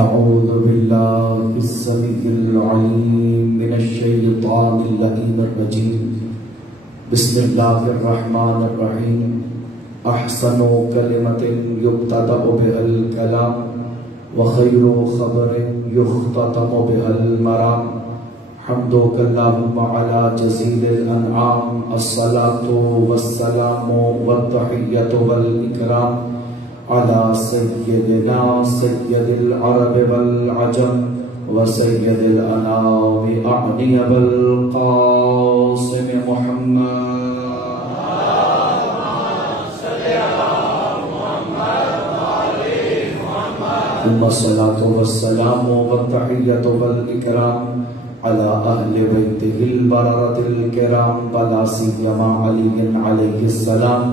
أعوذ بالله السميع العليم من الشيطان اللعين الرجيم. بسم الله الرحمن الرحيم. أحسن كلمة يبتدأ بها الكلام وخير خبر يختتم بها المرام. حمدك اللهم على جزيل الأنعام. الصلاة والسلام والتحية والإكرام على سيدنا سيد العرب والعجم وسيد الأنام أعني بالقاسم محمد. ثم الصلاة والسلام والتحية والإكرام على أهل بيته البررة الكرام ولا سيما علي عليه السلام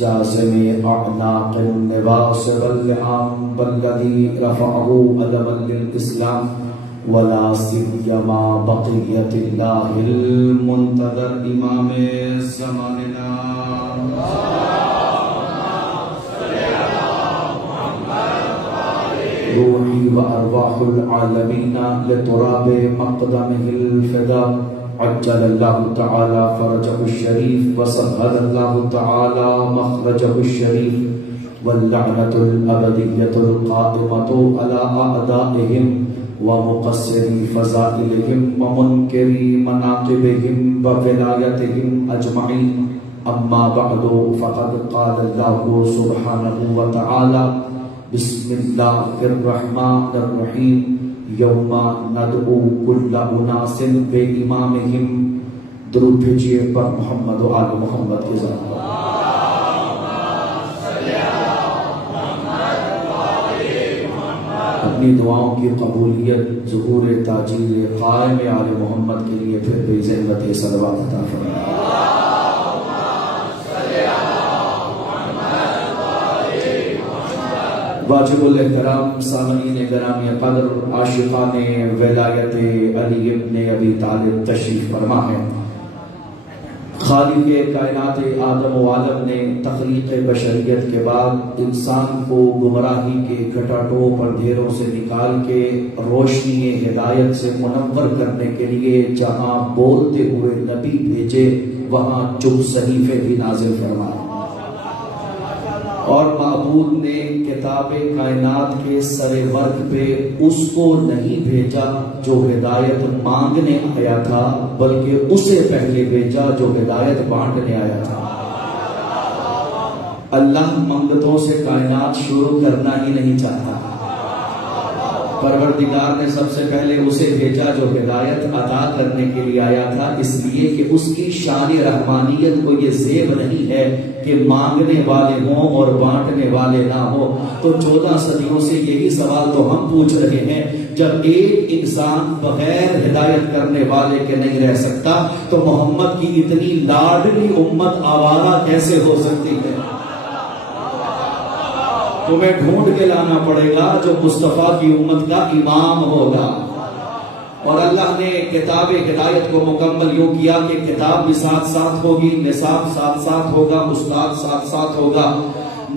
جازم أعناق النواس واللحام والذي رفعه علما للإسلام ولا سيما بقية الله المنتظر إمام زماننا. روحي وأرواح العالمين لتراب مقدمه الفداء. عجل الله تعالى فرجه الشريف وسهل الله تعالى مخرجه الشريف واللعنة الأبدية القائمة على أعدائهم ومقصري فضائلهم ومنكري مناقبهم وولايتهم أجمعين. أما بعد فقد قال الله سبحانه وتعالى بسم الله الرحمن الرحيم یوم ندعو کل اناس بامامہم. درود بھیجیے پر محمد و آل محمد کے ذات. اپنی دعاؤں کی قبولیت ظہور تاجیل قائم آل محمد کے لیے پھر بھی زحمت صلوات عطا فرمائے. واجب الاحترام سامعین گرامی قدر عاشقان ولایت علی ابن ابی طالب تشریف فرما ہے. خالق کائنات آدم و عالم نے تخلیق بشریت کے بعد انسان کو گمراہی کے گھٹاٹوں پر ڈھیروں سے نکال کے روشنی ہدایت سے منور کرنے کے لیے جہاں بولتے ہوئے نبی بھیجے وہاں چپ صحیفے بھی نازل فرمائے. اور معبود نے کتاب کائنات کے سر ورق پہ اس کو نہیں بھیجا جو ہدایت مانگنے آیا تھا بلکہ اسے پہلے بھیجا جو ہدایت بانٹنے آیا تھا. اللہ منگتوں سے کائنات شروع کرنا ہی نہیں چاہتا. پروردگار نے سب سے پہلے اسے بھیجا جو ہدایت عطا کرنے کے لیے آیا تھا، اس لیے کہ اس کی شان رحمانیت کو یہ زیب نہیں ہے کہ مانگنے والے ہوں اور بانٹنے والے نہ ہوں. تو 14 صدیوں سے یہی سوال تو ہم پوچھ رہے ہیں، جب ایک انسان بغیر ہدایت کرنے والے کے نہیں رہ سکتا تو محمد کی اتنی لاڈلی امت آوارہ کیسے ہو سکتی ہے؟ تمہیں ڈھونڈ کے لانا پڑے گا جو مصطفیٰ کی امت کا امام ہوگا. اور اللہ نے کتاب ہدایت کو مکمل یوں کیا کہ کتاب بھی ساتھ ساتھ ہوگی، نصاب ساتھ ساتھ ہوگا، استاد ساتھ ساتھ ہوگا.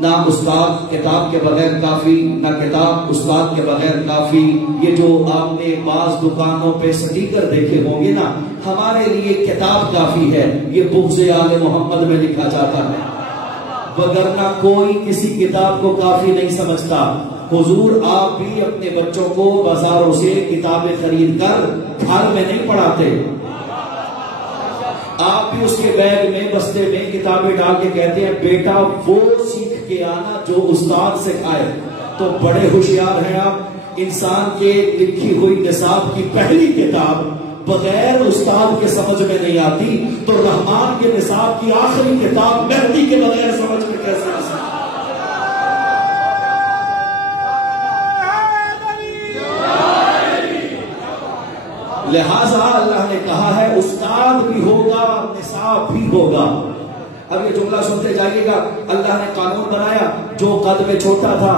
نہ استاد کتاب کے بغیر کافی، نہ کتاب استاد کے بغیر کافی. یہ جو آپ نے بعض دکانوں پہ سٹیکر دیکھے ہوں گے نا، ہمارے لیے کتاب کافی ہے. یہ بغض آل محمد میں لکھا جاتا ہے، وگرنہ کوئی کسی کتاب کو کافی نہیں سمجھتا. حضور آپ بھی اپنے بچوں کو بازاروں سے کتابیں خرید کر گھر میں نہیں پڑھاتے. آپ بھی اس کے بیگ میں بستے میں کتابیں ڈال کے کہتے ہیں بیٹا وہ سیکھ کے آنا جو استاد سکھائے. تو بڑے ہوشیار ہیں آپ. انسان کے لکھی ہوئی نصاب کی پہلی کتاب بغیر استاد کے سمجھ میں نہیں آتی، تو رحمان کے نصاب کی آخری کتاب مہدی کے بغیر سمجھ میں کیسے آ سکتی؟ لہٰذا اللہ نے کہا ہے استاد بھی ہوگا، نصاب بھی ہوگا. اب یہ جملہ سنتے جائیے گا. اللہ نے قانون بنایا، جو قد میں چھوٹا تھا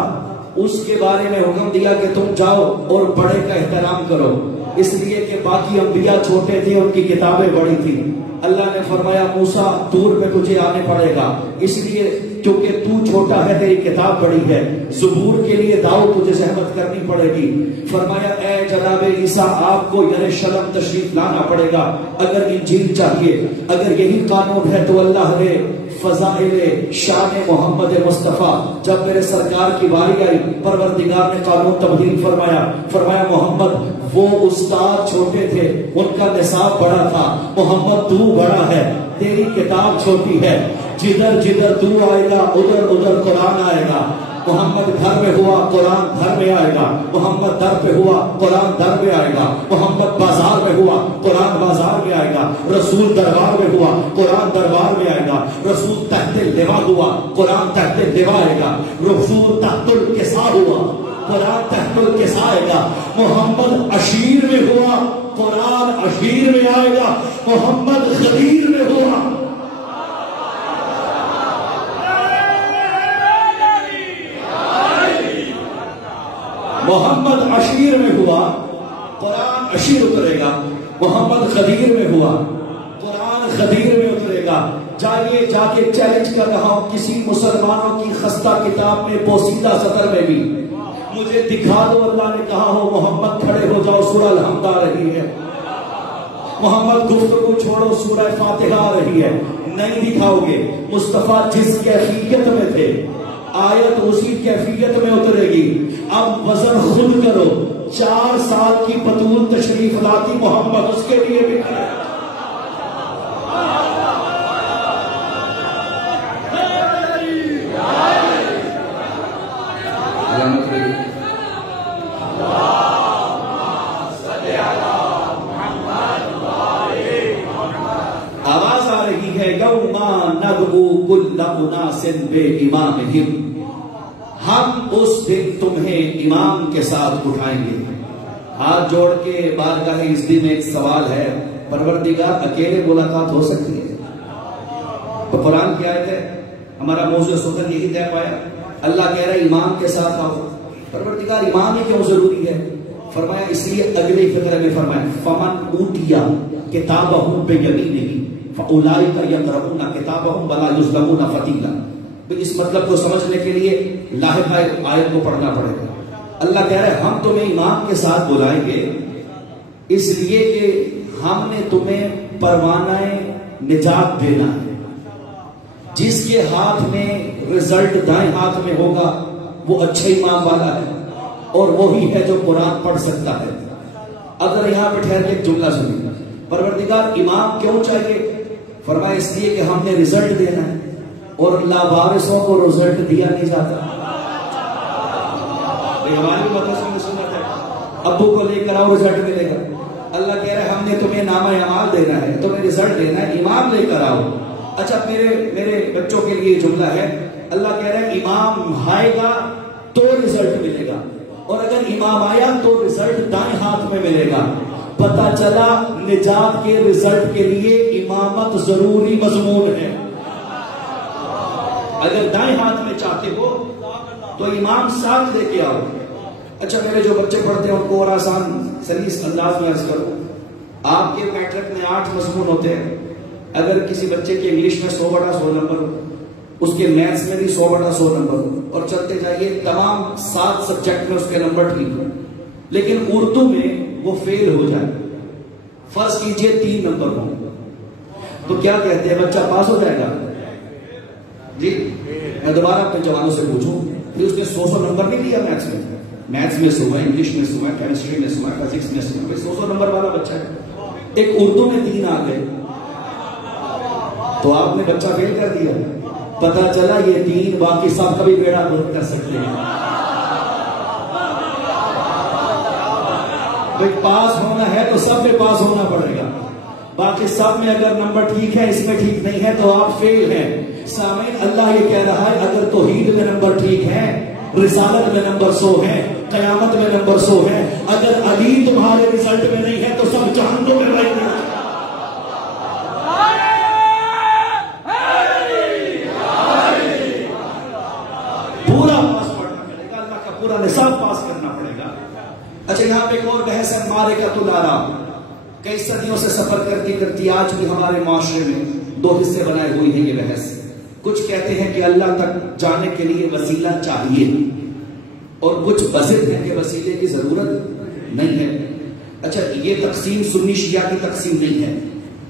اس کے بارے میں حکم دیا کہ تم جاؤ اور بڑے کا احترام کرو. اس لیے کہ باقی انبیاء چھوٹے تھے، ان کی کتابیں بڑی تھی۔ اللہ نے فرمایا موسیٰ طور پہ تجھے آنے پڑے گا، اس لیے کیونکہ تو چھوٹا ہے، تیری کتاب بڑی ہے، زبور کے لیے داؤد تجھے زحمت کرنی پڑے گی۔ فرمایا اے جناب عیسیٰ آپ کو یروشلم تشریف لانا پڑے گا، اگر انجیل چاہیے، اگر یہی قانون ہے تو اللہ نے فضائل شان محمد مصطفیٰ جب میرے سرکار کی باری آئی، پروردگار نے قانون تبدیل فرمایا، فرمایا محمد وہ استاد چھوٹے تھے، ان کا نصاب بڑا تھا، محمد تو بڑا ہے، تیری کتاب چھوٹی ہے، جدھر جدھر تو آئے گا ادھر ادھر قرآن آئے گا۔ محمد گھر میں ہوا قرآن گھر میں آئے گا، محمد در پہ ہوا قرآن در میں آئے گا، محمد بازار میں ہوا قرآن بازار میں آئے گا، رسول دربار میں ہوا قرآن دربار میں آئے گا، رسول تحت اللواء ہوا قرآن تحت اللواء آئے گا، رسول تحت الکساء ہوا قرآن تحت الکساء آئے گا، محمد عشیر میں ہوا قرآن عشیر میں آئے گا، محمد غدیر میں ہوا محمد عشیر میں ہوا قرآن عشیر اترے گا، محمد خدیر میں ہوا قرآن خدیر میں اترے گا۔ جائیے جا کے چیلنج کر رہا ہوں کسی مسلمانوں کی خستہ کتاب میں پوسیدہ سطر میں بھی مجھے دکھا دو اللہ نے کہا ہو محمد کھڑے ہو جاؤ سورہ الحمد آ رہی ہے، محمد گفتگو چھوڑو سورہ فاتحہ آ رہی ہے، نہیں دکھاؤ گے۔ مصطفیٰ جس کیفیت میں تھے آیت اسی کیفیت میں اترے گی۔ اب وزن خود کرو، 4 سال کی بطول تشریف لاتی محمد، اس کے لیے بھی آواز آ رہی ہے یوما ندعو کل اناس بامامہم، ہم اس دن تمہیں امام کے ساتھ اٹھائیں گے۔ ہاتھ جوڑ کے بارگاہ عزتی میں ایک سوال ہے، پروردگار اکیلے ملاقات ہو سکتی ہے؟ تو قرآن کی آیت ہے، ہمارا موضوع سخن یہی طے پایا، اللہ کہہ رہا ہے امام کے ساتھ آؤ۔ پروردگار امام ہی کیوں ضروری ہے؟ فرمایا اس لیے اگلے فقرے میں فرمایا فمن اوتیا کتابہ بیمینہ فاولئک یقرؤون کتابہم ولا یظلمون فتیلا۔ اس مطلب کو سمجھنے کے لیے لاحقہ آیت کو پڑھنا پڑے گا۔ اللہ کہہ رہا ہے ہم تمہیں امام کے ساتھ بلائیں گے اس لیے کہ ہم نے تمہیں پروانہ نجات دینا ہے۔ جس کے ہاتھ میں رزلٹ دائیں ہاتھ میں ہوگا وہ اچھے امام والا ہے، اور وہی ہے جو قرآن پڑھ سکتا ہے۔ اگر یہاں پہ ٹھہر کے ایک جملہ سنیں، پروردگار امام کیوں چاہیے؟ فرمایا اس لیے کہ ہم نے رزلٹ دینا ہے، اور لاوارثوں کو رزلٹ دیا نہیں جاتا۔ ہماری مدرسے میں سنت ہے، ابو کو لے کر آؤ رزلٹ ملے گا۔ اللہ کہہ رہا ہے ہم نے تمہیں نامہ اعمال دینا ہے، تمہیں رزلٹ دینا ہے، امام لے کر آؤ۔ اچھا میرے بچوں کے لیے جملہ ہے، اللہ کہہ رہا ہے امام آئے گا تو رزلٹ ملے گا، اور اگر امام آیا تو رزلٹ دائیں ہاتھ میں ملے گا۔ پتہ چلا نجات کے رزلٹ کے لیے امامت ضروری مضمون ہے۔ اگر دائیں ہاتھ میں چاہتے ہو تو امام ساتھ لے کے آؤ۔ اچھا میرے جو بچے پڑھتے ہیں ان کو اور آسان سلیس انداز میں عرض کروں، آپ کے میٹرک میں 8 مضمون ہوتے ہیں، اگر کسی بچے کے انگلش میں 100/100 نمبر ہو، اس کے میتھس میں بھی 100/100 نمبر ہو، اور چلتے جائیے تمام 7 سبجیکٹ میں اس کے نمبر ٹھیک ہو، لیکن اردو میں وہ فیل ہو جائے، فرض کیجئے 3 نمبر ہوں، تو کیا کہتے ہیں بچہ پاس ہو جائے گا؟ جی میں دوبارہ اپنے جوانوں سے پوچھوں، پھر اس نے 100 نمبر نہیں لیا میتھس میں، میتھس میں 100 ہے، انگلش میں 100 ہے، کیمسٹری میں 100 ہے، فزکس میں 100 ہے، 100 نمبر والا بچہ ہے، ایک اردو میں 3 آ گئے تو آپ نے بچہ فیل کر دیا۔ پتا چلا یہ 3 باقی سب کبھی بیڑا غرق کر سکتے ہیں۔ بھئی پاس ہونا ہے تو سب میں پاس ہونا پڑے گا، باقی سب میں اگر نمبر ٹھیک ہے اس میں ٹھیک نہیں ہے تو آپ فیل ہیں۔ سامعین اللہ یہ کہہ رہا ہے اگر توحید میں نمبر ٹھیک ہے، رسالت میں نمبر 100 ہے، قیامت میں نمبر 100 ہے، اگر علی تمہارے رزلٹ میں نہیں ہے تو سب جہنم میں رہیں گے۔ پورا پاس پڑھنا پڑے گا، اللہ کا پورا نصاب پاس کرنا پڑے گا۔ اچھا یہاں پہ ایک اور بحث ہے مارکۃ الآراء. کئی صدیوں سے سفر کرتی کرتی آج بھی ہمارے معاشرے میں دو حصے بنائے ہوئے ہیں یہ بحث. کچھ کہتے ہیں کہ اللہ تک جانے کے لیے وسیلہ چاہیے اور کچھ بزد ہیں کہ وسیلے کی ضرورت نہیں ہے. اچھا یہ تقسیم سنی شیعہ کی تقسیم نہیں ہے.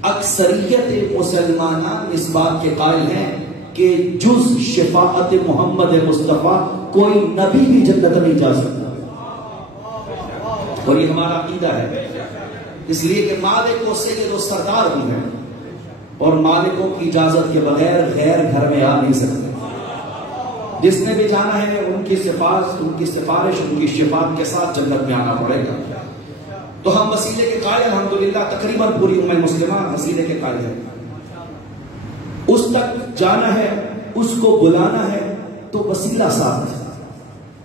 اکثریت مسلمانہ اس بات کے قائل ہیں کہ جز شفاعت محمد مصطفیٰ کوئی نبی بھی جنت نہیں جا سکتا. اور یہ ہمارا عقیدہ ہے. اس لیے کہ مالک و سید و سردار بھی ہیں اور مالکوں کی اجازت کے بغیر غیر گھر میں آ نہیں سکتے. جس نے بھی جانا ہے ان کی سفارش ان کی شفاعت کے ساتھ جنت میں آنا پڑے گا. تو ہم وسیلے کے قائل الحمدللہ تقریباً پوری امت مسلمہ وسیلے کے قائل ہے. اس تک جانا ہے اس کو بلانا ہے تو وسیلہ ساتھ.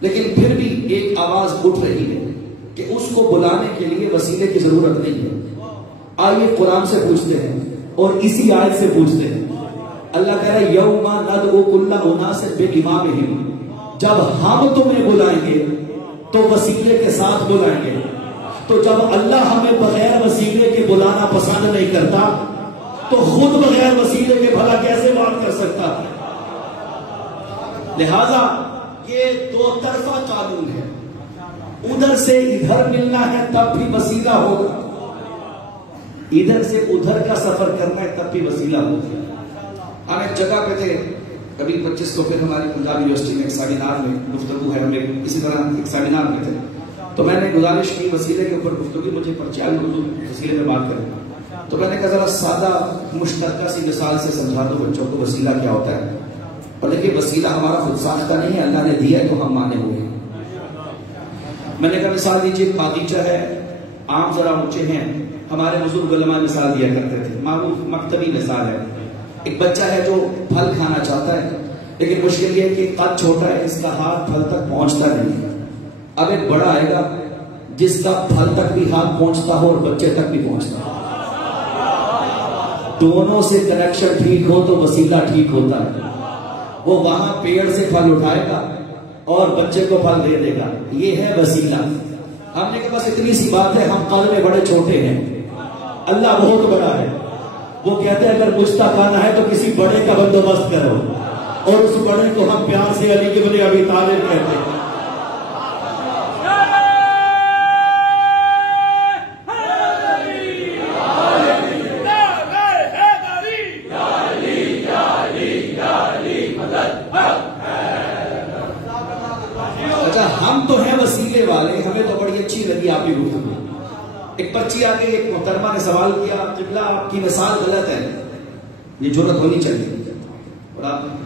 لیکن پھر بھی ایک آواز اٹھ رہی ہے کہ اس کو بلانے کے لیے وسیلے کی ضرورت نہیں ہے. آئیے قرآن سے پوچھتے ہیں اور اسی آیت سے پوچھتے ہیں. اللہ کہہ رہا ہے یوم ندعو کل اناس بامامہم. جب ہم تمہیں بلائیں گے تو وسیلے کے ساتھ بلائیں گے. تو جب اللہ ہمیں بغیر وسیلے کے بلانا پسند نہیں کرتا تو خود بغیر وسیلے کے بھلا کیسے بات کر سکتا؟ لہذا یہ دو طرفہ قانون ہے. ادھر سے ادھر ملنا ہے تب بھی وسیلہ ہوگا, ادھر سے ادھر کا سفر کرنا ہے تب بھی وسیلہ ہوگا. ہم ایک جگہ پہ تھے کبھی 25 کو پھر ہماری پنجاب یونیورسٹی میں ایک سیمینار میں گفتگو ہے, ہم اسی طرح ایک سیمینار میں تھے تو میں نے گزارش کی وسیلے کے اوپر گفتگو, مجھے پرچیال اردو وسیلے میں بات کریں. تو میں نے کہا ذرا سادہ مشترکہ سی مثال سے سمجھا دو بچوں کو وسیلہ کیا ہوتا ہے. اور دیکھیے وسیلہ ہمارا خود ساختہ نہیں ہے, اللہ نے دیا ہے تو ہم مانے ہوئے ہیں. میں نے کہا مثال دیجیے باغیچہ ہے, آم ذرا اونچے ہیں, ہمارے بزرگ علماء مثال دیا کرتے تھے, معروف مکتبی مثال ہے. ایک بچہ ہے جو پھل کھانا چاہتا ہے لیکن مشکل یہ ہے کہ قد چھوٹا ہے, اس کا ہاتھ پھل تک پہنچتا نہیں. اب ایک بڑا آئے گا جس کا پھل تک بھی ہاتھ پہنچتا ہو اور بچے تک بھی پہنچتا ہو. دونوں سے کنیکشن ٹھیک ہو تو وسیلہ ٹھیک ہوتا ہے. وہ وہاں پیڑ سے پھل اٹھائے گا اور بچے کو پھل دے دے گا. یہ ہے وسیلہ. ہم نے کہا بس اتنی سی بات ہے, ہم قد میں بڑے چھوٹے ہیں, اللہ بہت بڑا ہے. وہ کہتے ہیں اگر مجھ تک آنا ہے تو کسی بڑے کا بندوبست کرو, اور اس بڑے کو ہم پیار سے علی ابن ابی طالب کہتے ہیں. ہم تو ہیں وسیلے والے, ہمیں تو بڑی اچھی لگی آپ کی گفتگو. ایک پرچی آ گئی, ایک محترمہ نے سوال کیا قبلہ آپ کی مثال غلط ہے, یہ جرت ہونی چاہیے. اور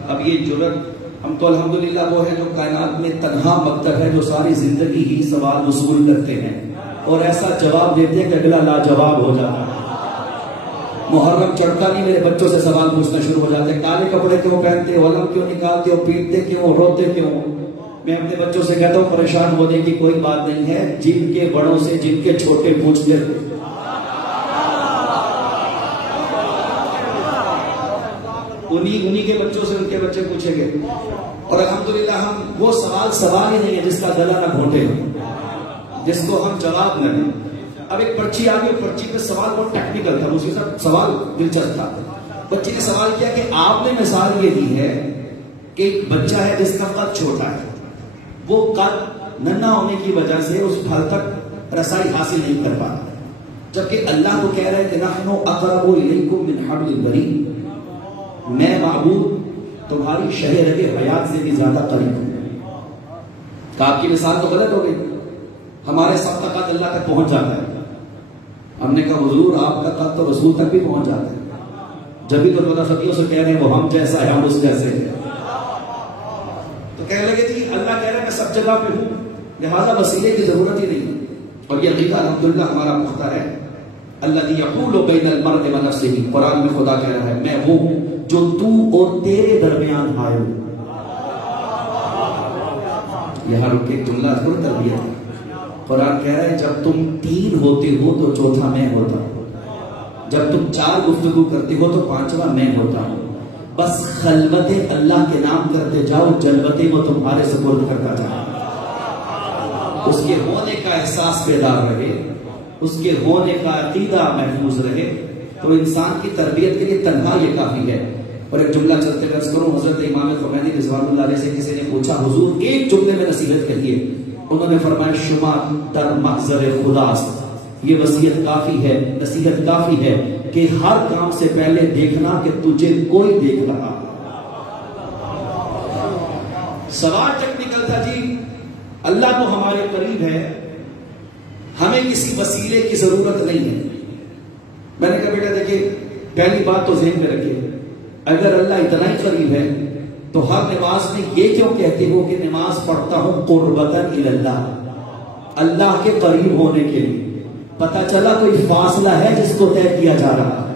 اب یہ جرت ہم تو الحمدللہ وہ ہے جو کائنات میں تنہا مکتب ہے جو ساری زندگی ہی سوال وصول کرتے ہیں اور ایسا جواب دیتے ہیں کہ اگلا لاجواب ہو جاتا ہے. محرم چڑھتا نہیں میرے بچوں سے سوال پوچھنا شروع ہو جاتے ہیں, کالے کپڑے کیوں پہنتے ہو, علم کیوں نکالتے ہو, پیٹتے کیوں, روتے کیوں. میں اپنے بچوں سے کہتا ہوں پریشان ہونے کی کوئی بات نہیں ہے, جن کے بڑوں سے جن کے چھوٹے پوچھتے تھے. انہی کے بچوں سے ان کے بچے پوچھیں گے. اور الحمدللہ ہم وہ سوال ہی نہیں ہے جس کا گلا نہ گھونٹے, جس کو ہم جواب نہ دیں. اب ایک پرچی آ گئی, پرچی پہ سوال بہت ٹیکنیکل تھا, اس کے ساتھ سوال دلچسپ تھا. بچی نے سوال کیا کہ آپ نے مثال یہ دی ہے کہ ایک بچہ ہے جس کا قد چھوٹا ہے, وہ قد ننھا ہونے کی وجہ سے اس پھل تک رسائی حاصل نہیں کر پاتا, جبکہ اللہ کو کہہ رہے کہ نحن اقرب الیکم من حبل الورید, میں معبود تمہاری شہ رگ حیات سے بھی زیادہ قریب ہوں. کہ آپ کی مثال تو غلط ہو گئی, ہمارے سب کا قد اللہ تک پہنچ جاتا ہے. ہم نے کہا حضور آپ کا قد تو رسول تک بھی پہنچ جاتا ہے, جب بھی تو 14 صدیوں سے کہہ رہے ہیں وہ ہم جیسا ہے ہم اس جیسے ہیں. تو کہنے لگے تھی اللہ کہہ رہے ہیں میں سب جگہ پہ ہوں, لہذا وسیلے کی ضرورت ہی نہیں. اور یہ عقیدہ الحمدللہ ہمارا پختہ ہے. الذی یحول بین المرء و نفسہ, قرآن میں خدا کہہ رہا ہے میں وہ ہوں جو تو اور تیرے درمیان حائل. یہاں رکے جملہ ضرور تربیت ہے. قرآن کہہ رہا ہے جب تم 3 ہوتے ہو تو چوتھا میں ہوتا ہوں, جب تم 4 گفتگو کرتے ہو تو 5واں میں ہوتا ہوں. بس خلوت اللہ کے نام کرتے جاؤ, جلوتے وہ تمہارے سپرد کرتا جاؤ. اس کے ہونے کا احساس بیدار رہے، اس کے ہونے کا عقیدہ محفوظ رہے، تو انسان کی تربیت کے لیے تنہا یہ کافی ہے۔ اور ایک جملہ چلتے عرض کروں، حضرت امام خمینی رضوان اللہ علیہ سے کسی نے پوچھا حضور ایک جملے میں نصیحت کہیے، انہوں نے فرمایا شما در محضر خداست، یہ وصیت کافی ہے، نصیحت کافی ہے کہ ہر کام سے پہلے دیکھنا کہ تجھے کوئی دیکھ رہا۔ سوال ٹیکنیکل تھا جی، اللہ تو ہمارے قریب ہے، ہمیں کسی وسیلے کی ضرورت نہیں ہے۔ میں نے کہا بیٹا دیکھیں، پہلی بات تو ذہن میں رکھیے، اگر اللہ اتنا ہی قریب ہے تو ہر نماز میں یہ کیوں کہتے ہو کہ نماز پڑھتا ہوں قربتاً الی اللہ، اللہ کے قریب ہونے کے لیے؟ پتہ چلا کوئی فاصلہ ہے جس کو طے کیا جا رہا ہے۔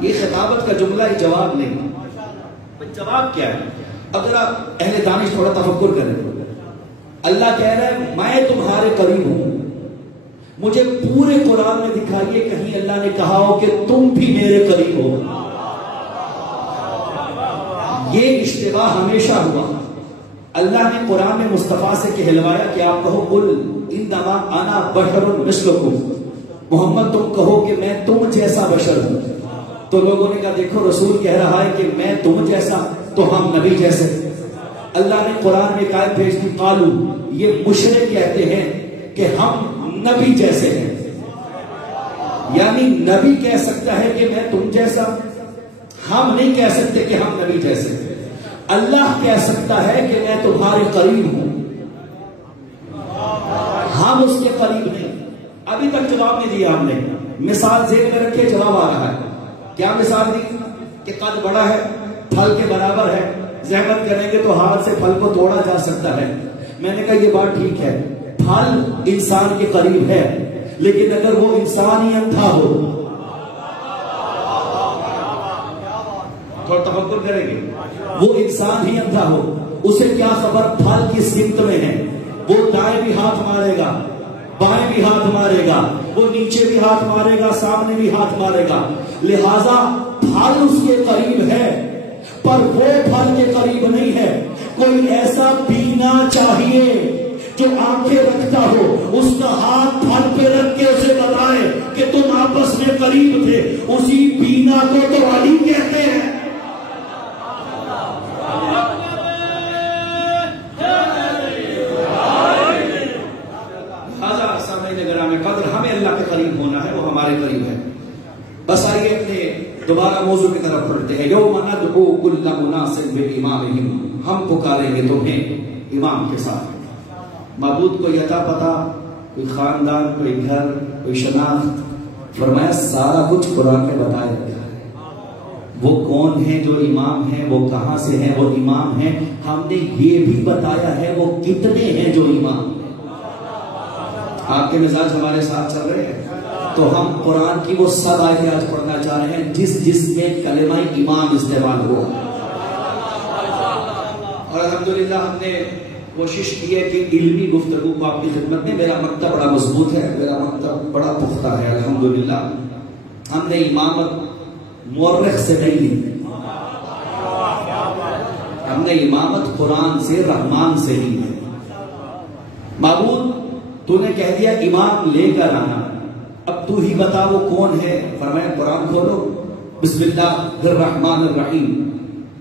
یہ خطابت کا جملہ ہی جواب نہیں، جواب کیا ہے؟ اگر آپ اہل دانش تھوڑا تفکر کریں، اللہ کہہ رہا ہے میں تمہارے قریب ہوں، مجھے پورے قرآن میں دکھائیے کہیں اللہ نے کہا ہو کہ تم بھی میرے قریب ہو۔ یہ اشتباہ ہمیشہ ہوا۔ اللہ نے قرآن میں مصطفیٰ سے کہلوایا کہ آپ کہو قل انما انا بشر مثلکم، محمد تم کہو کہ میں تم جیسا بشر ہوں۔ تو لوگوں نے کہا دیکھو رسول کہہ رہا ہے کہ میں تم جیسا، تو ہم نبی جیسے۔ اللہ نے قرآن میں آیت بھیج دی قالو، یہ مشرک کہتے ہیں کہ ہم نبی جیسے ہیں، یعنی نبی کہہ سکتا ہے کہ میں تم جیسا، ہم نہیں کہہ سکتے کہ ہم نبی جیسے۔ اللہ کہہ سکتا ہے کہ میں تمہارے قریب ہوں، ہم اس کے قریب نہیں۔ ابھی تک جواب نہیں دیا ہم نے، مثال ذہن میں رکھے، جواب آ رہا ہے۔ کیا مثال دی؟ کہ قد بڑا ہے، پھل کے برابر ہے، زحمت کریں گے تو ہاتھ سے پھل کو توڑا جا سکتا ہے۔ میں نے کہا یہ بات ٹھیک ہے، پھل انسان کے قریب ہے، لیکن اگر وہ انسان ہی اندھا ہو، تھوڑا تفکر کریں گے، وہ انسان ہی اندھا ہو، اسے کیا خبر پھل کی سمت میں ہے؟ وہ دائیں بھی ہاتھ مارے گا، بائیں بھی ہاتھ مارے گا، وہ نیچے بھی ہاتھ مارے گا، سامنے بھی ہاتھ مارے گا۔ لہذا پھل اس کے قریب ہے، پر وہ پھل کے قریب نہیں ہے۔ کوئی ایسا بینا چاہیے جو آنکھیں رکھتا ہو، اس کا ہاتھ پھل پہ رکھ کے اسے بتائے کہ تم آپس میں قریب تھے، اسی بینا کو تو علی کہتے ہیں۔ ہمیں اللہ کے قریب ہونا ہے، وہ ہمارے قریب ہے۔ بس آئیے اپنے دوبارہ موضوع کی طرف پڑھتے ہیں۔ یوم ندعو کل اناس بامامہم، ہم پکاریں گے تمہیں امام کے ساتھ۔ معبود کو یتا پتا، کوئی خاندان، کوئی گھر، کوئی شناخت، فرمایا سارا کچھ قرآن میں بتایا گیا ہے۔ وہ کون ہیں جو امام ہیں، وہ کہاں سے ہیں وہ امام ہیں، ہم نے یہ بھی بتایا ہے وہ کتنے ہیں جو امام۔ آپ کے مزاج ہمارے ساتھ چل رہے ہیں، تو ہم قرآن کی وہ سب آیتیں آج پڑھنا چاہ رہے ہیں جس میں کلمہ امام استعمال ہوا۔ اور الحمدللہ ہم نے کوشش کی ہے کہ علمی گفتگو کو آپ کی خدمت میں، میرا مکتب بڑا مضبوط ہے، میرا مکتب بڑا پختہ ہے الحمدللہ۔ ہم نے امامت مورخ سے نہیں لی، ہم نے امامت قرآن سے، رحمان سے لی ہے۔ معبود تو نے کہہ دیا امام لے کر آنا، اب تو ہی بتا وہ کون ہے۔ فرمایا قرآن کھولو، بسم اللہ الرحمن الرحیم،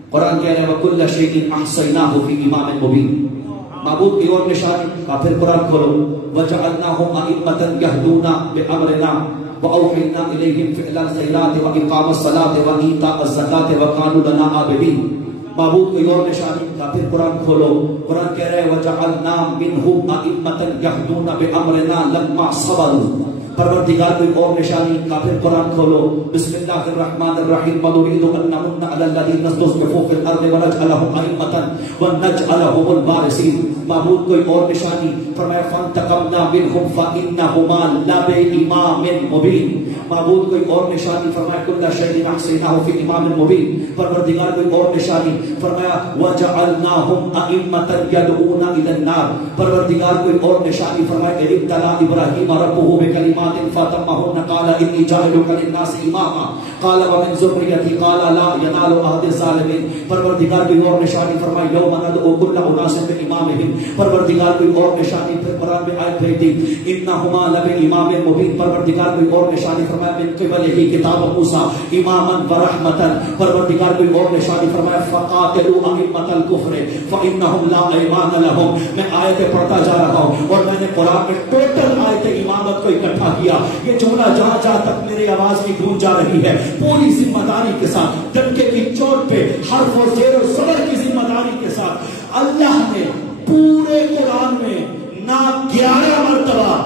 قرآن کہہ رہا ہے وَكُلَّ شَيْءٍ أَحْصَيْنَاهُ فِي إِمَامٍ مُبِينٍ۔ معبود کی اور نشانی کا پھر قرآن کھولو، وَجَعَلْنَاهُمْ أَئِمَّةً يَهْدُونَ بِأَمْرِنَا وَأَوْحَيْنَا إِلَيْهِمْ فِعْلَ الْخَيْرَاتِ وَإِقَامَ الصَّلَاةِ وَإِيتَاءَ الزَّكَاةِ وَكَانُوا لَنَا عَابِدِينَ۔ معبود کوئی اور نشانی کا پھر قرآن کھولو، قرآن کہہ رہے وَجَعَلْنَا مِنْهُمْ أَئِمَّةً يَهْدُونَ بِأَمْرِنَا لَمَّا صَبَرُوا۔ پروردگار کوئی اور نشانی کا پھر قرآن کھولو، بسم اللہ الرحمن الرحیم وَنُرِيدُ أَن نَّمُنَّ عَلَى الَّذِينَ اسْتُضْعِفُوا فِي الْأَرْضِ وَنَجْعَلَهُمْ أَئِمَّةً وَنَجْعَلَهُمُ الْوَارِثِينَ۔ معبود کوئی اور نشانی، فرمایا فَانْتَقَمْنَا مِنْهُمْ فَإِنَّهُمَا لَبِإِمَامٍ مُبِينٍ۔ معبود کوئی اور نشانی، فرمایا كُلَّ شَيْءٍ أَحْصَيْنَاهُ فِي إِمَامٍ مُبِينٍ۔ پروردگار کوئی اور نشانی، فرمایا وَجَعَلْنَاهُمْ أَئِمَّةً يَدْعُونَ إِلَى النَّارِ۔ پروردگار کوئی اور نشانی، فرمایا إِذِ ابْتَلَىٰ إِبْرَاهِيمَ رَبُّهُ بِكَلِمَاتٍ بنات فاتمهن قال انی جاعلک للناس اماما قال ومن ذریتی قال لا ینال عہد الظالمین. پروردگار کوئی اور نشانی فرمائی یوم ندعو کل اناس بامامہم. پروردگار کوئی اور نشانی پھر قرآن میں آیت بھیج دی انہما لبامام مبین. پروردگار کوئی اور نشانی فرمایا من قبلہ کتاب موسیٰ اماما ورحمتا. پروردگار کوئی اور نشانی فرمایا فقاتلوا ائمة الکفر فانہم لا ایمان لہم. میں آیتیں پڑھتا جا رہا ہوں اور میں نے قرآن میں ٹوٹل آیت امامت کو اکٹھا کیا. یہ جملہ جہاں جہاں تک میری آواز کی گونج جا رہی ہے پوری ذمہ داری کے ساتھ ڈنکے کی چوٹ پہ حرف اور زیر و زبر کی ذمہ داری کے ساتھ اللہ نے پورے قرآن میں نہ 11 مرتبہ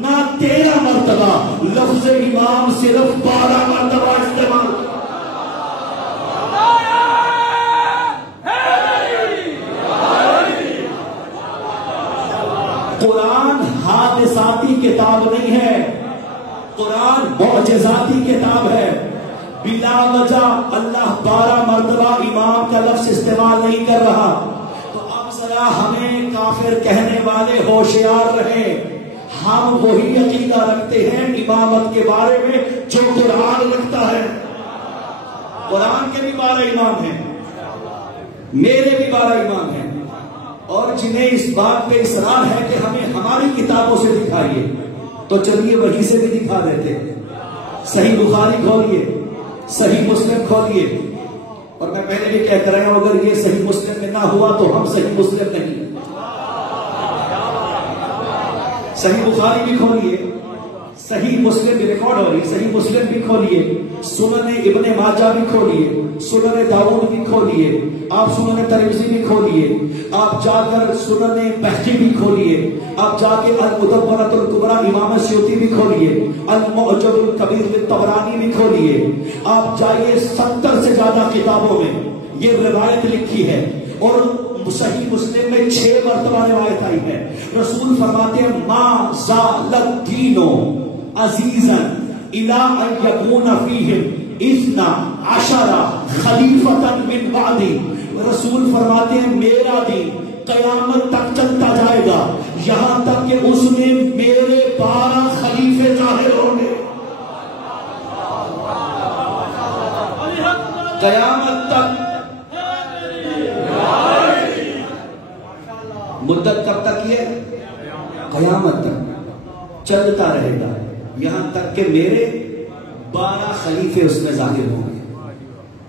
نہ 13 مرتبہ لفظ امام صرف 12 مرتبہ استعمال. قرآن حادثاتی کتاب نہیں ہے، قرآن معجزاتی کتاب ہے. بلا وجہ اللہ 12 مرتبہ امام کا لفظ استعمال نہیں کر رہا. تو اب ذرا ہمیں کافر کہنے والے ہوشیار رہے. ہم وہی عقیدہ رکھتے ہیں امامت کے بارے میں جو قرآن رکھتا ہے. قرآن کے بھی 12 امام ہیں، میرے بھی 12 امام ہیں، اور جنہیں اس بات پہ اصرار ہے کہ ہمیں ہماری کتابوں سے دکھائیے تو چلیے وہی سے بھی دکھا دیتے. صحیح بخاری کھولیے، صحیح مسلم کھولیے. اور میں پہلے بھی کہہ رہا ہوں اگر یہ صحیح مسلم میں نہ ہوا تو ہم صحیح مسلم نہیں. صحیح بخاری بھی کھولیے، صحیح مسلم بھی ریکارڈ ہو رہی، صحیح مسلم بھی کھولیے، سنن ابن ماجہ بھی کھولیے، سنن داؤد بھی کھولیے، آپ سنن ترمذی بھی کھولیے، آپ جا کر سنن بہقی بھی کھولیے، آپ جا کے المدونۃ الکبریٰ امام سیوطی بھی کھولیے، المعجم الکبیر للطبرانی بھی کھولیے. آپ جائیے 70 سے زیادہ کتابوں میں یہ روایت لکھی ہے. اور صحیح مسلم میں 6 مرتبہ روایت آئی ہے. رسول فرماتے ہیں ما زال الدین عزیزا الی ان یکون فیہم 12 خلیفۃ من بعدی. رسول فرماتے ہیں میرا دین قیامت تک چلتا جائے گا یہاں تک کہ اس میں میرے 12 خلیفے ظاہر ہوں گے. قیامت تک. مدت کب تک یہ؟ قیامت تک چلتا رہے گا یہاں تک کہ میرے 12 خلیفے اس میں ظاہر ہوں گے.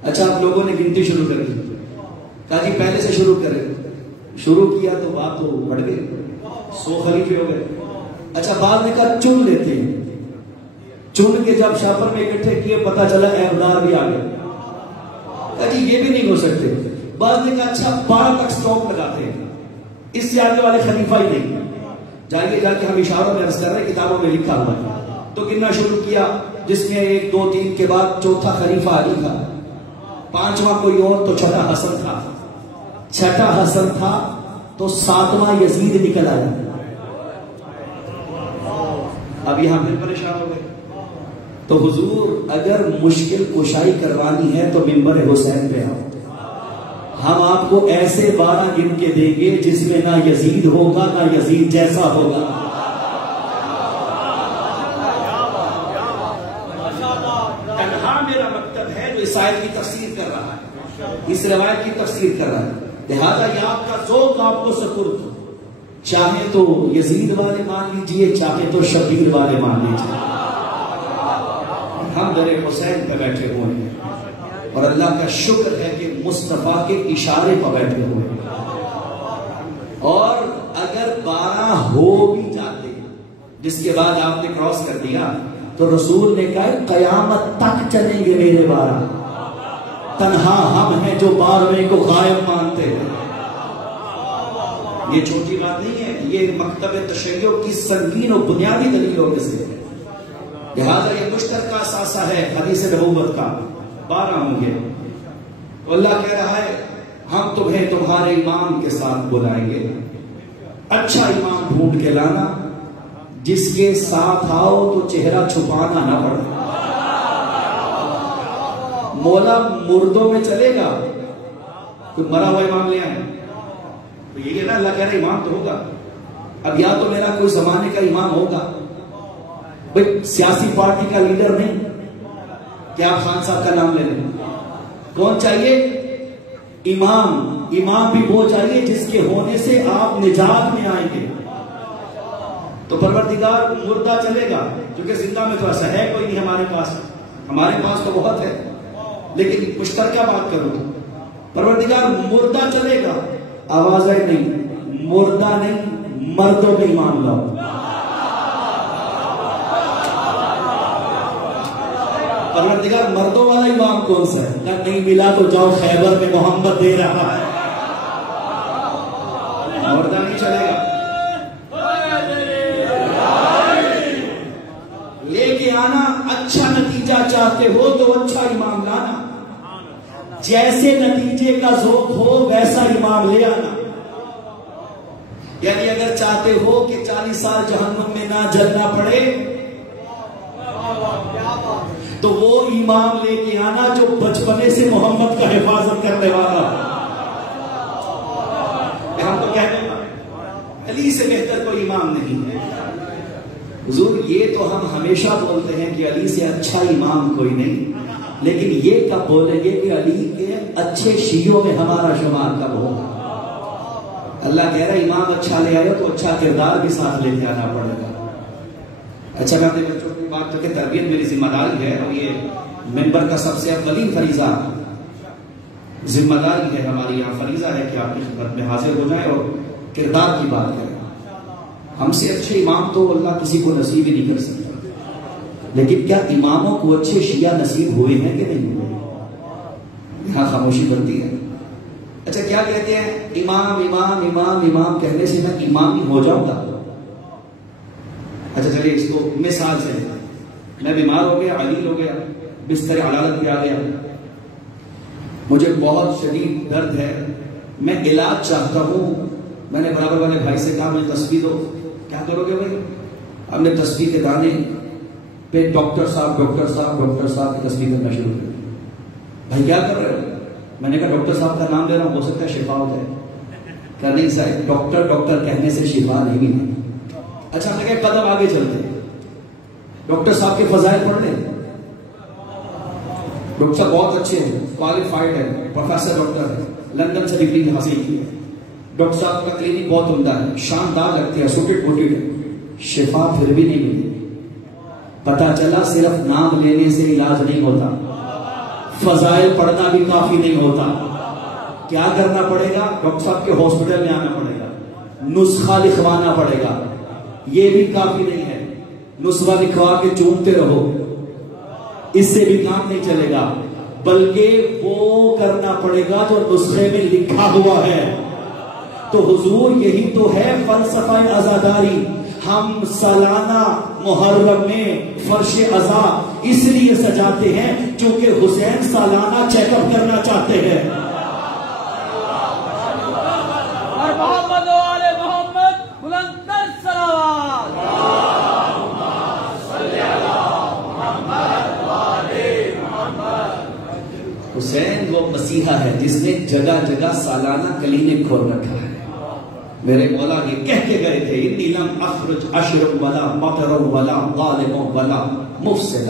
اچھا آپ لوگوں نے گنتی شروع کر دی، کہا جی پہلے سے شروع کریں. شروع کیا تو بات تو بڑھ گئی، 100 خلیفے ہو گئے. اچھا بعد نے کہا چن لیتے ہیں. چن کے جب شاپر میں اکٹھے کیے پتا چلا احمدار بھی آ گئے. کہا جی یہ بھی نہیں ہو سکتے. بعد نے کہا اچھا 12 تک سٹاپ لگاتے ہیں، اس سے آگے والے خلیفہ ہی نہیں. جائیے جا کے ہم اشاروں میں عرض کر رہے ہیں کتابوں میں لکھا ہوا ہے. تو گننا شروع کیا جس میں 1 2 3 کے بعد چوتھا خلیفہ علی تھا، 5واں کوئی اور تو چھٹا حسن تھا، چھٹا حسن تھا تو 7واں یزید نکل آیا. اب یہاں پھر پریشان ہو گئے. تو حضور اگر مشکل کشائی کروانی ہے تو منبر حسین پہ آؤ، ہم آپ کو ایسے 12 گن کے دیں گے جس میں نہ یزید ہوگا نہ یزید جیسا ہوگا. تنہا میرا مکتب ہے جو اس آیت کی تفسیر کر رہا ہے، اس روایت کی تفسیر کر رہا ہے. لہذا یہ آپ کا ذوق آپ کو سپرد، چاہے تو یزید والے مان لیجئے چاہے تو شبیر والے مان لیجئے. ہم در حسین پہ بیٹھے ہوئے ہیں اور اللہ کا شکر ہے کہ مصطفیٰ کے اشارے پر بیٹھے ہوئے ہیں. اور اگر 12 ہو بھی جاتے جس کے بعد آپ نے کراس کر دیا تو رسول نے کہا قیامت تک چلیں گے میرے 12. تنہا ہم ہیں جو 12ویں کو غائب مانتے ہیں. یہ چھوٹی بات نہیں ہے، یہ مکتب تشیع کی سنگین و بنیادی دلیلوں میں سے ہے. لہذا یہ مشترکہ اثاثہ ہے حدیث نبوت کا. 12 ہوں گے. تو اللہ کہہ رہا ہے ہم تمہیں تمہارے امام کے ساتھ بلائیں گے. اچھا امام ڈھونڈ کے لانا جس کے ساتھ آؤ تو چہرہ چھپانا نہ پڑے. مولا مردوں میں چلے گا، کوئی مرا ہوا امام لے آئے تو یہ کہنا اللہ کہہ رہا امام تو ہوگا. اب یا تو میرا کوئی زمانے کا امام ہوگا بھئی سیاسی پارٹی کا لیڈر نہیں کہ آپ خان صاحب کا نام لے لیں. کون چاہیے؟ امام. امام بھی وہ چاہیے جس کے ہونے سے آپ نجات میں آئیں گے. تو پروردگار مردہ چلے گا، کیونکہ زندہ میں تو ایسا ہے کوئی نہیں ہمارے پاس تو بہت ہے، لیکن مشترکہ بات کروں. پروردگار مردہ چلے گا، آوازیں نہیں، مردہ نہیں، مردوں میں ایمان لاؤ. پروردگار مردوں والا امام کون سا ہے؟ اگر نہیں ملا تو جاؤ خیبر میں محمد دے رہا ہے. مردہ نہیں چلے گا. لے کے آنا، اچھا نتیجہ چاہتے ہو تو اچھا امام لانا، جیسے نتیجے کا ذوق ہو ویسا امام لے آنا. یعنی اگر چاہتے ہو کہ 40 سال جہنم میں نہ جلنا پڑے تو وہ امام لے کے آنا جو بچپنے سے محمد کا حفاظت کرنے والا. ہم تو کہتے ہیں علی سے بہتر کوئی امام نہیں ہے. حضور یہ تو ہم ہمیشہ بولتے ہیں کہ علی سے اچھا امام کوئی نہیں، لیکن یہ کب بولیں گے کہ علی کے اچھے شیعوں میں ہمارا شمار کب ہوگا؟ اللہ کہہ رہا ہے امام اچھا لے آئے تو اچھا کردار بھی ساتھ لے کے آنا پڑے گا. اچھا کرتے بچوں کی بات تو کہ تربیت میری ذمہ داری ہے، اور یہ ممبر کا سب سے اولین فریضہ ذمہ داری ہے ہماری. یہاں فریضہ ہے کہ آپ کی خدمت میں حاضر ہو جائیں اور کردار کی بات کریں. ہم سے اچھے امام تو اللہ کسی کو نصیب ہی نہیں کر سکتا، لیکن کیا اماموں کو اچھے شیعہ نصیب ہوئے ہیں کہ نہیں ہوئے؟ یہاں خاموشی بنتی ہے. اچھا کیا کہتے ہیں؟ امام امام امام امام کہنے سے میں امام ہی ہو جاؤں گا؟ اچھا چلیے اس کو مثال سے، میں بیمار ہو گیا، علیل ہو گیا، بستر عدالت پہ آ گیا، مجھے بہت شدید درد ہے، میں علاج چاہتا ہوں. میں نے برابر والے بھائی سے کہا مجھے تسبیح دو. کیا کرو گے بھائی؟ ہم نے تسبیح کے دانے پہ ڈاکٹر صاحب کی تسبیح کرنا شروع کر. بھائی کیا کر رہے ہو؟ میں نے کہا ڈاکٹر صاحب کا نام لے رہا ہوں، ہو سکتا ہے شفا ہو جائے. کہا نہیں صاحب، ڈاکٹر کہنے سے شفا نہیں ہے. اچھا ہم نے کہا قدم آگے چلتے ہیں، ڈاکٹر صاحب کے فضائل پڑھ لیں. ڈاکٹر صاحب بہت اچھے ہیں، کوالیفائڈ ہیں، پروفیسر ڈاکٹر ہیں، لندن سے ڈگری حاصل کی ہے. ڈاکٹر صاحب کا کلینک بہت عمدہ ہے، شاندار لگتے ہیں، سوٹڈ بوٹڈ ہے. شفا پھر بھی نہیں ملی. پتا چلا صرف نام لینے سے علاج نہیں ہوتا، فضائل پڑھنا بھی کافی نہیں ہوتا. کیا کرنا پڑے گا؟ ڈاکٹر صاحب کے ہاسپٹل میں آنا پڑے گا، نسخہ لکھوانا پڑے گا. یہ بھی کافی نہیں ہے، نسخہ لکھوا کے چومتے رہو، اس سے بھی کام نہیں چلے گا، بلکہ وہ کرنا پڑے گا جو نسخے میں لکھا ہوا ہے. تو حضور یہی تو ہے فلسفہ عزاداری. ہم سالانہ محرم میں فرش عزا اس لیے سجاتے ہیں کیونکہ حسین سالانہ چیک اپ کرنا چاہتے ہیں. حسین وہ مسیحا ہے جس نے جگہ جگہ سالانہ کلینک کھول رکھا ہے. میرے مولا یہ کہہ کے گئے تھے انی لم اخرج اشرب ولا مطر ولا ظالم ولا مفسد.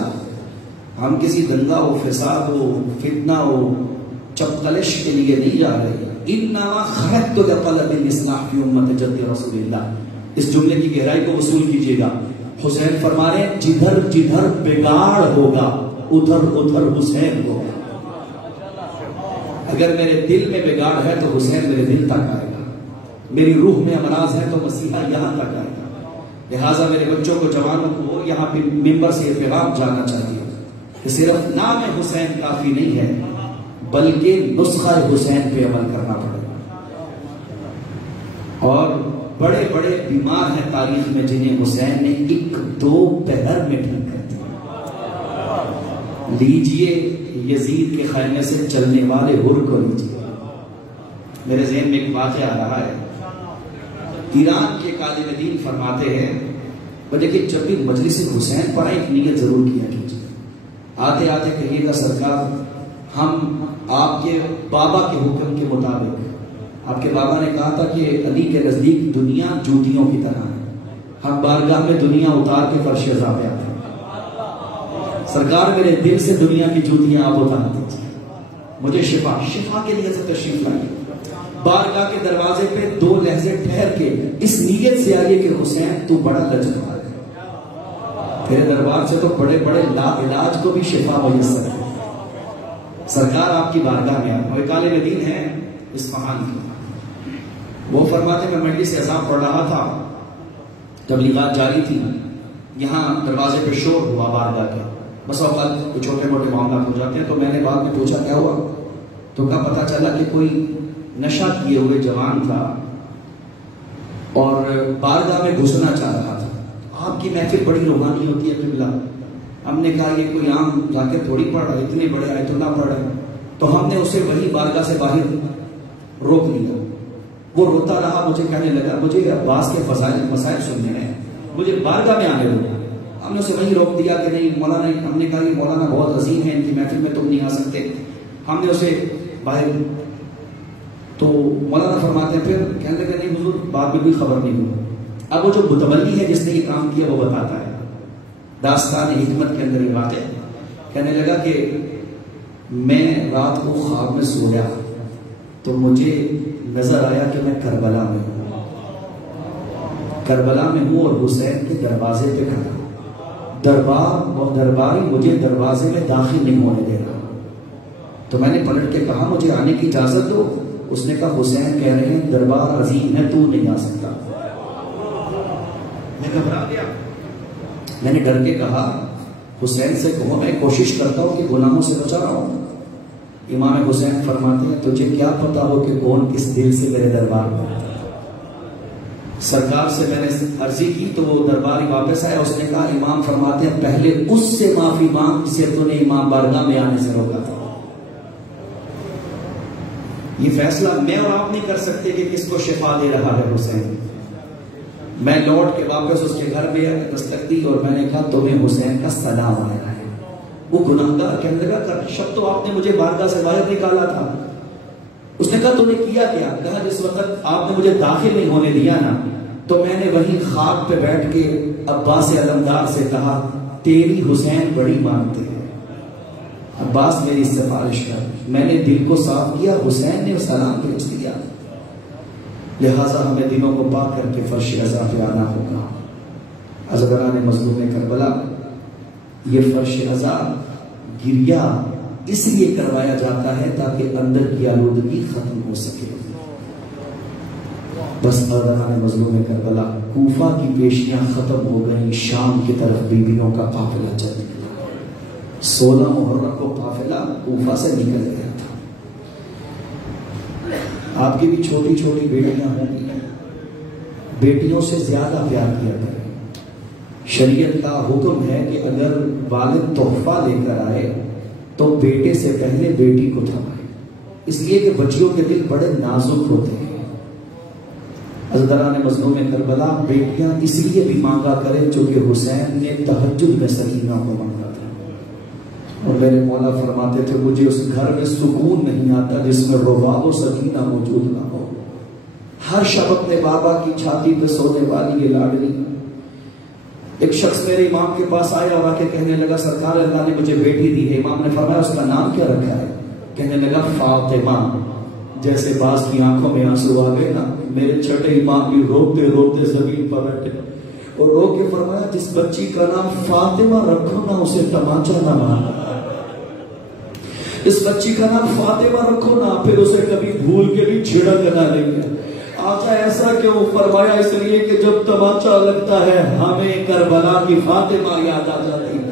ہم کسی دنگا و فساد و فتنہ و چپقلش کے لیے نہیں جا رہے. انما خرجت لطلب الاصلاح فی امت جد رسول اللہ. اس جملے کی گہرائی کو وصول کیجیے گا. حسین فرما رہے ہیں جدھر جدھر بگاڑ ہوگا ادھر ادھر حسین ہوگا. اگر میرے دل میں بگاڑ ہے تو حسین میرے دل تک آئے گا، میری روح میں امراض ہے تو مسیحا یہاں تک آئے گا. لہٰذا میرے بچوں کو، جوانوں کو یہاں پہ ممبر سے یہ پیغام جانا چاہیے کہ صرف نام حسین کافی نہیں ہے، بلکہ نسخہ حسین پہ عمل کرنا پڑے گا. اور بڑے بڑے بیمار ہیں تاریخ میں جنہیں حسین نے 1-2 پہر میں ٹھیک کر دیا. لیجئے یزید کے خیمے سے چلنے والے حر کو لیجئے. میرے ذہن میں ایک واقعہ آ رہا ہے. ایران کے عالم دین فرماتے ہیں دیکھیں جب بھی مجلس حسین پر ایک نیت ضرور کیا کیجیے. آتے آتے کہیے گا سرکار ہم آپ کے بابا کے حکم کے مطابق، آپ کے بابا نے کہا تھا کہ علی کے نزدیک دنیا جوتیوں کی طرح ہے، ہم بارگاہ میں دنیا اتار کے فرش عزا پہ آتے ہیں. سرکار میرے دل سے دنیا کی جوتیاں آپ اتار دیجیے، مجھے شفا کے لیے سے تشریف لائیے۔ بارگاہ کے دروازے پہ 2 لحظے ٹھہر کے اس نیت سے آئیے کہ حسین تو بڑا لجپال ہے، تیرے دربار سے تو بڑے بڑے لا علاج کو بھی شفا میسر ہے۔ سرکار آپ کی بارگاہ میں وہ ایک عالم دین ہے اصفہان کی، وہ فرماتے میں منڈی سے اذان پڑھ رہا تھا، تبلیغات جاری تھی، یہاں دروازے پہ شور ہوا بارگاہ کے، بس اوقات کچھ چھوٹے موٹے معاملات ہو جاتے ہیں، تو میں نے بعد میں پوچھا کیا ہوا، تو کہا پتا چلا کہ کوئی نشہ کیے ہوئے جوان تھا اور بارگاہ میں گھسنا چاہ رہا تھا۔ آپ کی محفل بڑی روحانی ہوتی ہے قبلہ، ہم نے کہا یہ کوئی عام جا کے تھوڑی پڑھ رہا ہے، اتنے بڑے آیت اللہ پڑھ رہے ہیں، تو ہم نے اسے وہی بارگاہ سے باہر روک لیا۔ وہ روتا رہا، مجھے کہنے لگا مجھے عباس کے مسائل سننے ہیں، مجھے بارگاہ میں آنے دو۔ ہم نے اسے وہیں روک دیا کہ نہیں مولانا، ہم نے کہا یہ مولانا بہت عظیم ہے، ان کی محفل میں تم نہیں آ سکتے، ہم نے اسے باہر، تو مولانا فرماتے ہیں پھر کہنے لگا نہیں حضور باپ بھی خبر نہیں ہوا۔ اب وہ جو متولی ہے جس نے یہ کام کیا وہ بتاتا ہے داستان حکمت کے اندر یہ بات ہے، کہنے لگا کہ میں رات کو خواب میں سویا تو مجھے نظر آیا کہ میں کربلا میں ہوں اور حسین کے دروازے پہ کھڑا، درباری مجھے دروازے میں داخل نہیں ہونے دے رہا، تو میں نے پلٹ کے کہا مجھے آنے کی اجازت دو۔ اس نے کہا حسین کہہ رہے ہیں دربار عظیم ہے، تو نہیں آ سکتا۔ میں گھبرا گیا، میں نے ڈر کے کہا حسین سے کہو میں کوشش کرتا ہوں کہ گناہوں سے بچا رہا ہوں۔ امام حسین فرماتے ہیں تجھے کیا پتا ہو کہ کون کس دل سے میرے دربار میں آتا ہے۔ سرکار سے میں نے عرضی کی تو وہ درباری واپس آیا، اس نے کہا امام فرماتے ہیں پہلے اس سے معافی مانگ جسے تو نے امام بارگاہ میں آنے سے روکا تھا۔ یہ فیصلہ میں اور آپ نہیں کر سکتے کہ کس کو شفا دے رہا ہے حسین۔ میں لوٹ کے واپس اس کے گھر میں دستک دی اور میں نے کہا تمہیں حسین کا سلام آیا ہے۔ وہ گناہگار کہنے لگا شب تو آپ نے مجھے بارگاہ سے باہر نکالا تھا۔ اس نے کہا تم نے کیا کیا؟ کہا جس وقت آپ نے مجھے داخل نہیں ہونے دیا نا تو میں نے وہیں خاک پہ بیٹھ کے عباس علمدار سے کہا تیری حسین بڑی مانتے ہیں، عباس میری سفارش کر۔ میں نے دل کو صاف کیا، حسین نے سلام بھیج دیا۔ لہٰذا ہمیں دلوں کو پاک کر کے فرش عزا پہ آنا ہوگا۔ عزاداران مظلوم کربلا، یہ فرش عزا گریا اس لیے کروایا جاتا ہے تاکہ اندر کی آلودگی ختم ہو سکے۔ بس عزاداران مظلوم کربلا، کوفہ کی پیشیاں ختم ہو گئیں، شام کی طرف بیویوں کا قافلہ چل نکلا۔ 16 محرم کو قافلہ کوفہ سے نکل گیا تھا۔ آپ کی بھی چھوٹی چھوٹی بیٹیاں ہوں گی، بیٹیوں سے زیادہ پیار کیا کریں۔ شریعت کا حکم ہے کہ اگر والد تحفہ لے کر آئے تو بیٹے سے پہلے بیٹی کو تھمائے، اس لیے کہ بچیوں کے دل بڑے نازک ہوتے ہیں۔ عزاداران مظلوم کربلا، بیٹیاں اس لیے بھی مانگا کریں چونکہ حسین نے تہجد میں سکینہ کو مانگا تھا، اور میرے مولا فرماتے تھے مجھے اس گھر میں سکون نہیں آتا جس میں رباب و سکینہ موجود نہ ہو۔ ہر شب اپنے بابا کی چھاتی پہ سونے والی یہ لاڈلی۔ ایک شخص میرے امام کے پاس آیا اور آ کے کہنے لگا سرکار اللہ نے مجھے بیٹی دی ہے۔ امام نے فرمایا اس کا نام کیا رکھا ہے؟ کہنے لگا فاطمہ۔ جیسے باز کی آنکھوں میں آنسو آ گئے نا، میرے چھٹے امام بھی روتے روتے زمین پر بیٹھے اور رو کے فرمایا جس بچی کا نام فاطمہ رکھو نا اسے تماچا نہ مارنا، اس بچی کا نام فاطمہ رکھو نا پھر اسے کبھی بھول کے بھی جھڑک نہ لیں گے۔ آجا ایسا کیوں؟ فرمایا اس لیے کہ جب تماچا لگتا ہے ہمیں کربلا کی فاطمہ یاد آ جاتی ہے۔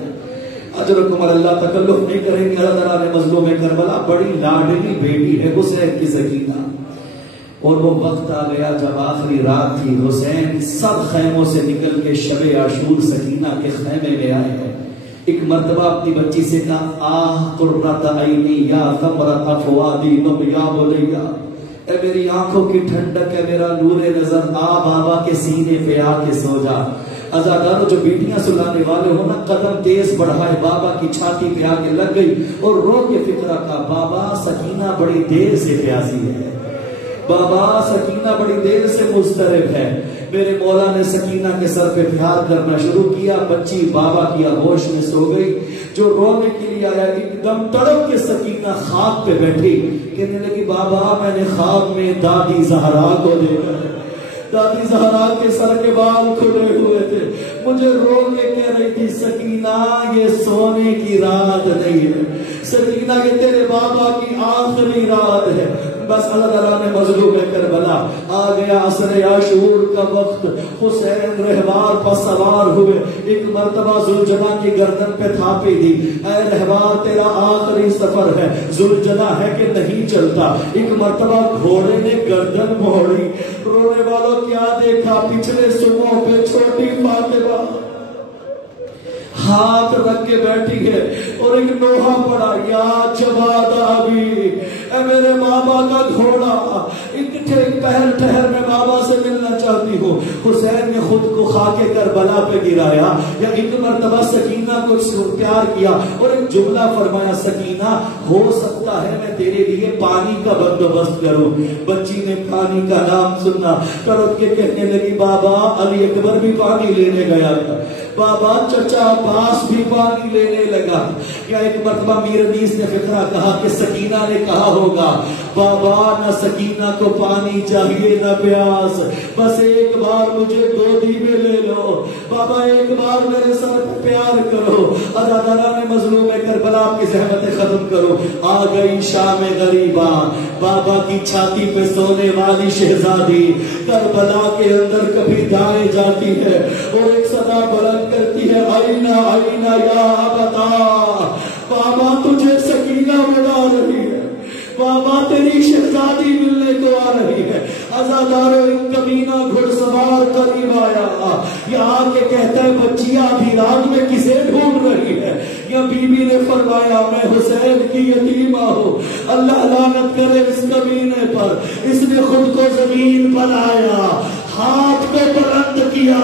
اجرکم اللہ تکلف نہیں کریں گے۔ عزاداران مظلوم کربلا، بڑی لاڈلی بیٹی ہے حسین کی سکینہ، اور وہ وقت آ گیا جب آخری رات تھی، حسین سب خیموں سے نکل کے شب عاشور سکینہ کے خیمے میں آئے ہیں۔ ایک مرتبہ اپنی بچی سے کہا آہ قرۃ عینی یا ثمرۃ فؤادی نم یا بنیا، اے میری آنکھوں کی ٹھنڈک ہے، میرا نور نظر، آ بابا کے سینے پہ آ کے سو جا۔ عزاداروں جو بیٹیاں سلانے والے ہو نا، قدم تیز بڑھائے، بابا کی چھاتی پہ آ کے لگ گئی اور رو کے فکر کا بابا سکینہ بڑی دیر سے پیاسی ہے۔ بابا سکینہ بڑی دیر سے مضطرب ہے. میرے مولا نے سکینہ کے سر پہ پیار کرنا شروع کیا. بچی بابا کی آغوش میں سو گئی. جو رونے کے لیے آیا ایک دم تڑپ کے سکینہ خواب پہ بیٹھی. کہنے لگی بابا میں نے خواب میں دادی زہرا کو دیکھا. دادی زہرا کے سر کے بال کھلے ہوئے تھے. مجھے رو کے کہہ رہی تھی سکینہ یہ سونے کی رات نہیں ہے سکینہ یہ تیرے بابا کی آخری رات ہے. بس اللہ تعالیٰ نے مظلوم کربلا آ گیا. عصر عاشور کا وقت. حسین رہوار پر سوار ہوئے. ایک مرتبہ ذوالجناح کی گردن پہ تھاپی دی. اے رہوار تیرا آخری سفر ہے. ذوالجناح ہے کہ نہیں چلتا. ایک مرتبہ گھوڑے نے گردن موڑی. رونے والوں کیا دیکھا پچھلے سنوں پہ چھوٹی فاطمہ ہاتھ رکھ کے بیٹھی ہے اور ایک نوحہ پڑا. یا جواد ابی اے میرے بابا کا گھوڑا ایک پہر ٹہر میں بابا سے ملنا چاہتی ہوں. حسین نے خود کو خاک کربلا پہ گرایا. یا ایک مرتبہ سکینہ کو پیار کیا اور ایک جملہ فرمایا سکینہ ہو سکتا ہے میں تیرے لیے پانی کا بندوبست کروں. بچی نے پانی کا نام سنا تڑپ کے کہنے لگی بابا علی اکبر بھی پانی لینے گیا تھا. بابا چچا عباس بھی پانی لینے لگا. یا ایک مرتبہ میر انیس نے فقرہ کہا کہ سکینہ نے کہا ہوگا بابا نہ سکینہ کو پانی چاہیے نہ پیاس. بس ایک بار مجھے گودی میں لے لو. بابا ایک بار میرے سر پہ پیار کرو. اللہ تعالیٰ نے مظلوم کربلا کی زحمتیں ختم کرو. آ گئی شام غریباں. بابا کی چھاتی پہ سونے والی شہزادی کربلا کے اندر کبھی دائیں جاتی ہے اور ایک صدا بلند کرتی ہے آئینہ آئینہ یا ابتا. بابا تجھے سکینہ بلا رہی ہے. بابا تیری شہزادی ملنے کو آ رہی ہے. عزادارو ایک کمینہ گھڑ سوار قریب آیا. یہ آ کے کہتا ہے بچی آدھی رات میں کسے ڈھونڈ رہی ہے. یا بی بی نے فرمایا میں حسین کی یتیمہ ہوں. اللہ لعنت کرے اس کمینے پر. اس نے خود کو زمین پر آیا ہاتھ کو بلند کیا.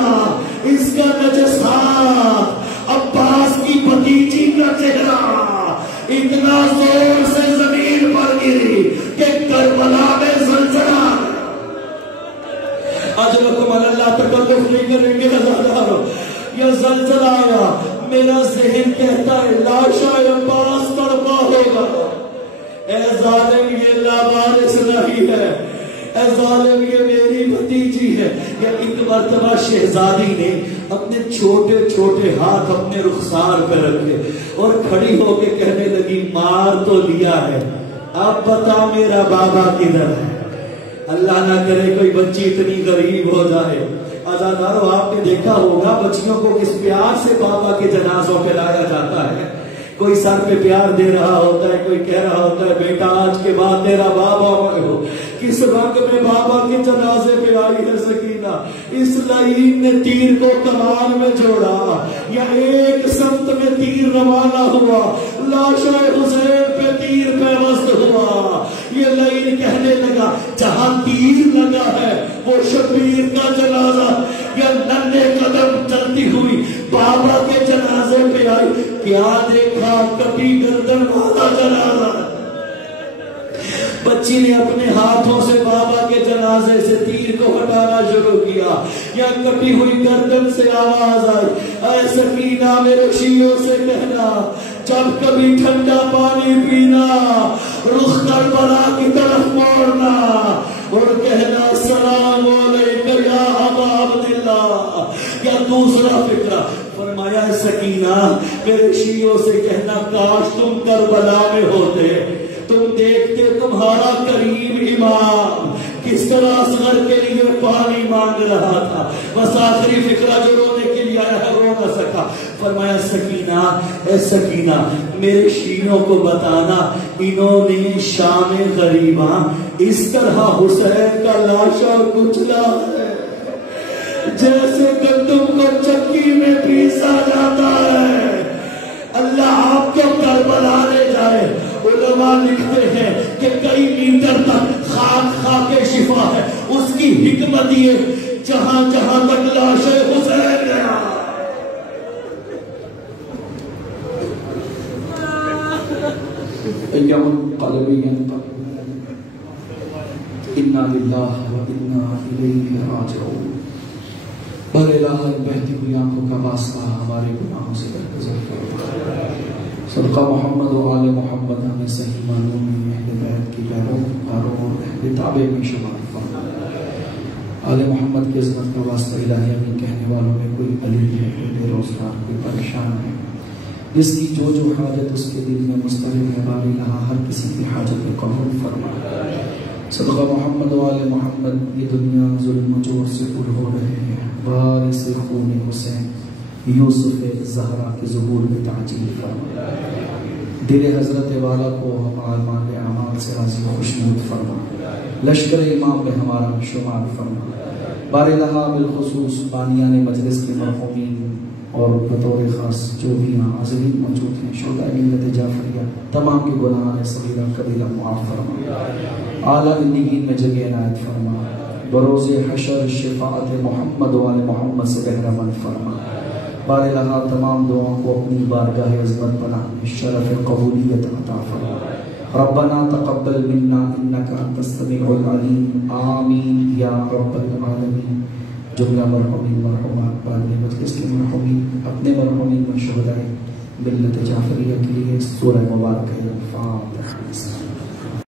اس کا نجس ہاتھ عباس کی بھتیجی کا چہرہ اتنا زور سے زمین پر گری کہ کربلا میں زلزلہ. اجرکم اللہ تکلف نہیں کریں گے ہزاروں. یہ زلزلہ آیا. میرا ذہن کہتا ہے لاشا عباس تڑپا ہوگا. اے ظالم یہ لاوارث نہیں ہے. اے ظالم یہ میری بھتیجی ہے. یا ایک مرتبہ شہزادی نے اپنے چھوٹے چھوٹے ہاتھ اپنے رخسار پہ رکھے اور کھڑی ہو کے کہنے لگی مار تو لیا ہے اب بتا میرا بابا کدھر ہے. اللہ نہ کرے کوئی بچی اتنی غریب ہو جائے. عزادارو آپ نے دیکھا ہوگا بچیوں کو کس پیار سے بابا کے جنازوں پہ لایا جاتا ہے. کوئی سر پہ پیار دے رہا ہوتا ہے, کوئی کہہ رہا ہوتا ہے بیٹا آج کے بعد تیرا بابا ہو. کس رنگ میں بابا کے جنازے پہ آئی ہے سکینہ. اس لعین نے تیر کو کمان میں جوڑا یا ایک سمت میں تیر روانہ ہوا, لاش حسین پہ تیر پیوست ہوا. یہ لعین کہنے لگا جہاں تیر لگا ہے وہ شبیر کا جنازہ. یا ننھے قدم چلتی ہوئی بابا کے جنازے پہ آئی. کیا دیکھا کبھی گردن والا جنازہ. بچی نے اپنے ہاتھوں سے بابا کے جنازے سے تیر کو ہٹانا شروع کیا. یا کٹی ہوئی گردن سے آواز آئی اے سکینہ میرے شیعوں سے کہنا جب کبھی ٹھنڈا پانی پینا رخ کربلا کی طرف موڑنا اور کہنا السلام علیکم یا ابا عبداللہ. یا دوسرا فکرہ فرمایا سکینہ میرے شیعوں سے کہنا کاش تم کربلا میں ہوتے, تم دیکھتے تمہارا کریم امام کس طرح اصغر کے لیے پانی مانگ رہا تھا. بس آخری فکرہ جو رونے کے لیے آیا ہے رو نہ سکا. فرمایا سکینہ اے سکینہ میرے شیعوں کو بتانا انہوں نے شام غریباں اس طرح حسین کا لاشا کچلا ہے جیسے گندم کو چکی میں پیسا جاتا ہے. اللہ آپ کو کربلا لے جائے. علماء لکھتے ہیں کہ کئی میٹر تک خاک خاک شفا ہے. اس کی حکمت یہ جہاں جہاں تک لاش حسین گیا انا للہ و انا الیہ راجعون۔ بر الہ بہتی ہوئی آنکھوں کا واسطہ ہمارے گناہوں سے درگزر فرما۔ صدقہ محمد و آل محمد ہمیں صحیح معنوں میں اہل بیت کی پیروکاروں اور اہل تابع میں شمار فرما۔ آل محمد کی عظمت کا واسطہ الہی میں کہنے والوں میں کوئی علیل ہے، کوئی بے روزگار، کوئی پریشان ہے، جس کی جو حاجت اس کے دل میں مسترد ہے، بار الہ ہر کسی کی حاجت کو قبول فرما۔ صدقہ محمد و آل محمد یہ دنیا ظلم و جور سے پر ہو رہے ہیں، وارث خون حسین یوسف زہرا کے ظہور میں تعجیل فرما۔ دل حضرت والا کو اعمال اعمال سے راضی و خوشنود فرما۔ لشکر امام میں ہمارا شمار فرما۔ بار الہ بالخصوص بانیان مجلس کے مرحومین اور بطور خاص جو بھی یہاں حاضرین موجود ہیں، شہداء ملت جعفریہ تمام کے گناہ صغیرہ کبیرہ معاف فرما۔ اعلیٰ علیین میں جگہ عنایت فرما۔ بروز حشر شفاعت محمد و آل محمد سے بہرمند فرما۔ بار الہ تمام دعاؤں کو اپنی بارگاہ عظمت بنانے شرف قبولیت عطا فرما۔ ربنا تقبل منا انک انت السمیع العلیم، آمین یا رب العالمین۔ جملہ مرحومین مرحومات بعد مجلس کے مرحومین اپنے مرحومین و شہداء ملت جعفریہ کے لیے سورہ مبارکہ الفاتحہ۔